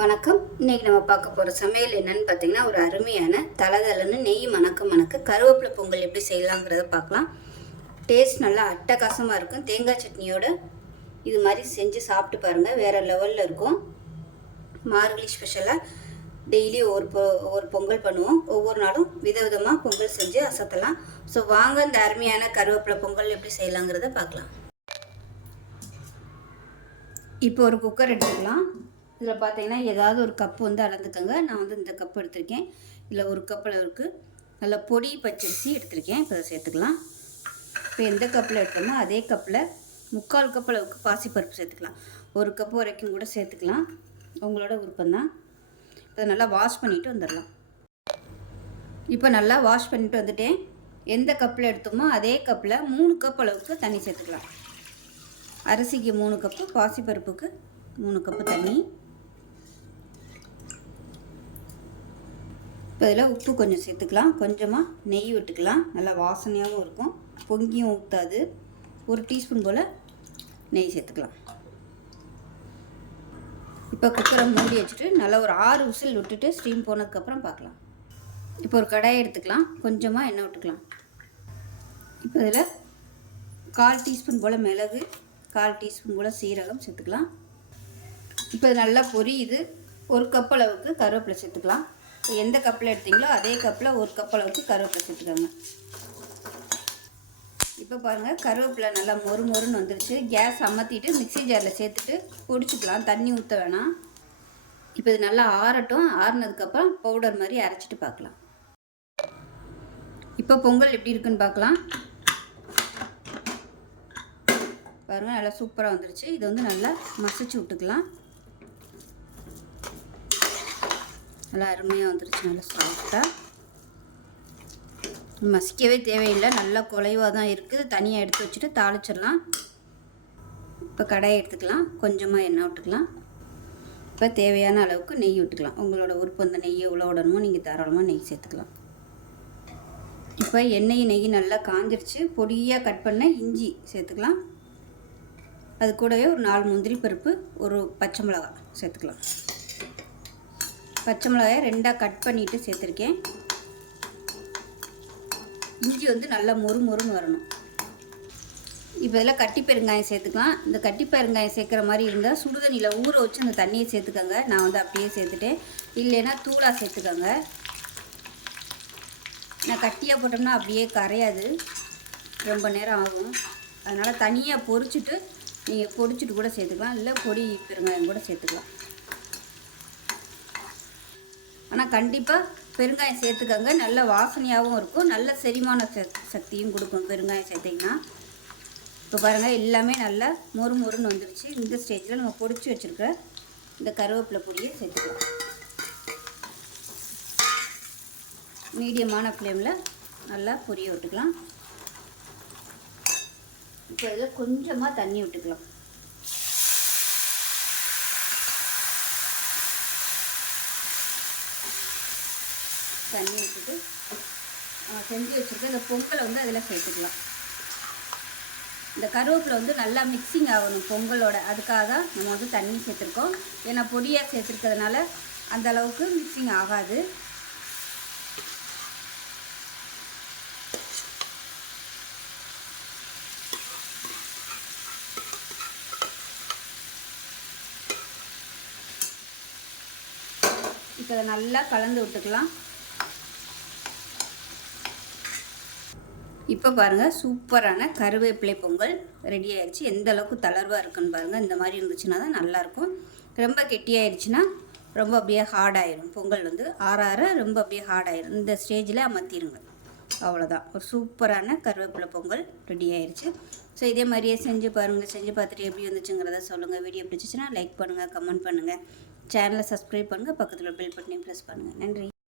வணக்கம். இன்னைக்கு நம்ம பார்க்க போகிற சமையல் என்னன்னு பார்த்தீங்கன்னா ஒரு அருமையான தலதலன்னு நெய் மணக்க மணக்க கருவேப்பிலை பொங்கல் எப்படி செய்யலாங்கிறத பார்க்கலாம். டேஸ்ட் நல்லா அட்டகாசமாக இருக்கும். தேங்காய் சட்னியோட இது மாதிரி செஞ்சு சாப்பிட்டு பாருங்கள் வேறு லெவலில் இருக்கும். மார்கழி ஸ்பெஷலாக டெய்லி ஒரு பொ ஒரு பொங்கல் பண்ணுவோம். ஒவ்வொரு நாளும் விதவிதமாக பொங்கல் செஞ்சு அசத்தலாம். ஸோ வாங்க இந்த அருமையான கருவேப்பிலை பொங்கல் எப்படி செய்யலாங்கிறத பார்க்கலாம். இப்போ ஒரு குக்கர் எடுத்துக்கலாம். இதில் பார்த்தீங்கன்னா ஏதாவது ஒரு கப்பு வந்து அளந்துக்கோங்க. நான் வந்து இந்த கப் எடுத்திருக்கேன். இதில் ஒரு கப் அளவுக்கு நல்ல பொடி பச்சரிசி எடுத்திருக்கேன். இப்போ அதை சேர்த்துக்கலாம். இப்போ எந்த கப்பில் எடுத்தோமோ அதே கப்பில் முக்கால் கப் அளவுக்கு பாசிப்பருப்பு சேர்த்துக்கலாம். ஒரு கப் வரைக்கும் கூட சேர்த்துக்கலாம். உங்களோட விருப்பம்தான் இப்போ நல்லா வாஷ் பண்ணிவிட்டு வந்துடலாம். இப்போ நல்லா வாஷ் பண்ணிட்டு வந்துட்டேன். எந்த கப்பில் எடுத்தோமோ அதே கப்பில் மூணு கப் அளவுக்கு தண்ணி சேர்த்துக்கலாம். அரிசிக்கு மூணு கப்பு பாசிப்பருப்புக்கு மூணு கப்பு தண்ணி. இப்போ இதில் உப்பு கொஞ்சம் சேர்த்துக்கலாம். கொஞ்சமாக நெய் விட்டுக்கலாம். நல்லா வாசனையாகவும் இருக்கும். பொங்கியும் ஊற்றாது ஒரு டீஸ்பூன் போல் நெய் சேர்த்துக்கலாம். இப்போ குக்கரை மூடி வச்சுட்டு நல்லா ஒரு ஆறு விசில் விட்டுட்டு ஸ்டீம் போனதுக்கப்புறம் பார்க்கலாம். இப்போ ஒரு கடாயை எடுத்துக்கலாம். கொஞ்சமாக எண்ணெய் விட்டுக்கலாம். இப்போ இதில் கால் டீஸ்பூன் போல் மிளகு கால் டீஸ்பூன் போல் சீரகம் சேர்த்துக்கலாம். இப்போ இது நல்லா பொரியுது. ஒரு கப் அளவுக்கு கருவேப்பிலை சேர்த்துக்கலாம். எந்த கப்பில் எடுத்தீங்களோ அதே கப்பில் ஒரு கப் அளவுக்கு கருவேப்பிலை சேர்த்துக்கோங்க. இப்போ பாருங்கள் கருவேப்பிலை நல்லா மொறு மொறுன்னு வந்துருச்சு. கேஸ் அமர்த்திட்டு மிக்சி ஜாரில் சேர்த்துட்டு பிடிச்சிக்கலாம். தண்ணி ஊற்ற வேணாம். இப்போ இது நல்லா ஆறட்டும். ஆறுனதுக்கப்புறம் பவுடர் மாதிரி அரைச்சிட்டு பார்க்கலாம். இப்போ பொங்கல் எப்படி இருக்குன்னு பார்க்கலாம். பாருங்கள் நல்லா சூப்பராக வந்துருச்சு. இதை வந்து நல்லா மசிச்சு விட்டுக்கலாம். நல்லா அருமையாக வந்துருச்சு நல்லா சாஃப்டாக மசிக்கவே தேவையில்லை நல்லா குலைவாக தான் இருக்குது தனியாக எடுத்து வச்சுட்டு தாளிச்சிடலாம். இப்போ கடாயை எடுத்துக்கலாம். கொஞ்சமாக எண்ணெய் விட்டுக்கலாம். இப்போ தேவையான அளவுக்கு நெய் விட்டுக்கலாம். உங்களோட உறுப்பு அந்த நெய் எவ்வளோ விடணுமோ நீங்கள் தாராளமாக நெய் சேர்த்துக்கலாம். இப்போ எண்ணெய் நெய் நல்லா காஞ்சிருச்சு. பொடியாக கட் பண்ண இஞ்சி சேர்த்துக்கலாம். அது கூடவே ஒரு நாலு முந்திரி பருப்பு ஒரு பச்சை மிளகா சேர்த்துக்கலாம். பச்சை மிளகாயை ரெண்டாக கட் பண்ணிவிட்டு சேர்த்துருக்கேன். இஞ்சி வந்து நல்லா மொறு மொறுன்னு வரணும். இப்போ இதில் கட்டி பெருங்காயம் சேர்த்துக்கலாம். இந்த கட்டி பெருங்காயம் சேர்க்குற மாதிரி இருந்தால் சுடுதண்ணியில் ஊற வச்சு அந்த தண்ணியை சேர்த்துக்கோங்க. நான் வந்து அப்படியே சேர்த்துட்டேன். இல்லைன்னா தூளாக சேர்த்துக்கோங்க. நான் கட்டியாக போட்டோம்னா அப்படியே கரையாது. ரொம்ப நேரம் ஆகும். அதனால் தனியாக பொறிச்சிட்டு நீங்கள் பொடிச்சிட்டு கூட சேர்த்துக்கலாம். இல்லை பொடி பெருங்காயம் கூட சேர்த்துக்கலாம். ஆனால் கண்டிப்பாக பெருங்காயம் சேர்த்துக்கோங்க. நல்ல வாசனையாகவும் இருக்கும். நல்ல செரிமான சக்தியும் கொடுக்கும் பெருங்காயம் சேர்த்திங்கன்னா. இப்போ பாருங்கள் எல்லாமே நல்லா மொறு மொறுன்னு வந்துருச்சு. இந்த ஸ்டேஜில் நம்ம பொடிச்சு வச்சுருக்க இந்த கருவேப்பிலை பொடியை சேர்த்துக்கலாம். மீடியமான ஃப்ளேமில் நல்லா பொரிய விட்டுக்கலாம். இப்போ இதில் கொஞ்சமாக தண்ணி விட்டுக்கலாம். தண்ணி விட்டுட்டு செஞ்சு வச்சுருக்க இந்த பொங்கலை வந்து அதில் சேர்த்துக்கலாம். இந்த கருவேப்பிலை வந்து நல்லா மிக்சிங் ஆகணும் பொங்கலோட. அதுக்காக தான் நம்ம வந்து தண்ணி சேர்த்துருக்கோம். ஏன்னா பொடியாக சேர்த்துருக்கிறதுனால அந்த அளவுக்கு மிக்சிங் ஆகாது. இப்போ அதை நல்லா கலந்து விட்டுக்கலாம். இப்போ பாருங்கள் சூப்பரான கருவேப்பிலை பொங்கல் ரெடி ஆயிடுச்சு எந்த அளவுக்கு தளர்வாக இருக்குன்னு பாருங்கள் இந்த மாதிரி இருந்துச்சுன்னா தான் நல்லாயிருக்கும். ரொம்ப கெட்டியாயிடுச்சுன்னா ரொம்ப அப்படியே ஹார்ட் ஆயிரும். பொங்கல் வந்து ஆற ஆற ரொம்ப அப்படியே ஹார்ட் ஆயிரும். இந்த ஸ்டேஜில் அமர்த்திடுங்க அவ்வளோதான் ஒரு சூப்பரான கருவேப்பிலை பொங்கல் ரெடி ஆயிடுச்சு ஸோ இதே மாதிரியே செஞ்சு பாருங்கள் செஞ்சு பார்த்துட்டு எப்படி வந்துச்சுங்கிறத சொல்லுங்கள் வீடியோ பிடிச்சிச்சின்னா லைக் பண்ணுங்கள் கமெண்ட் பண்ணுங்கள் சேனலை சப்ஸ்கிரைப் பண்ணுங்கள் பக்கத்தில் பெல் பட்டனையும் ப்ரெஸ் பண்ணுங்கள் நன்றி.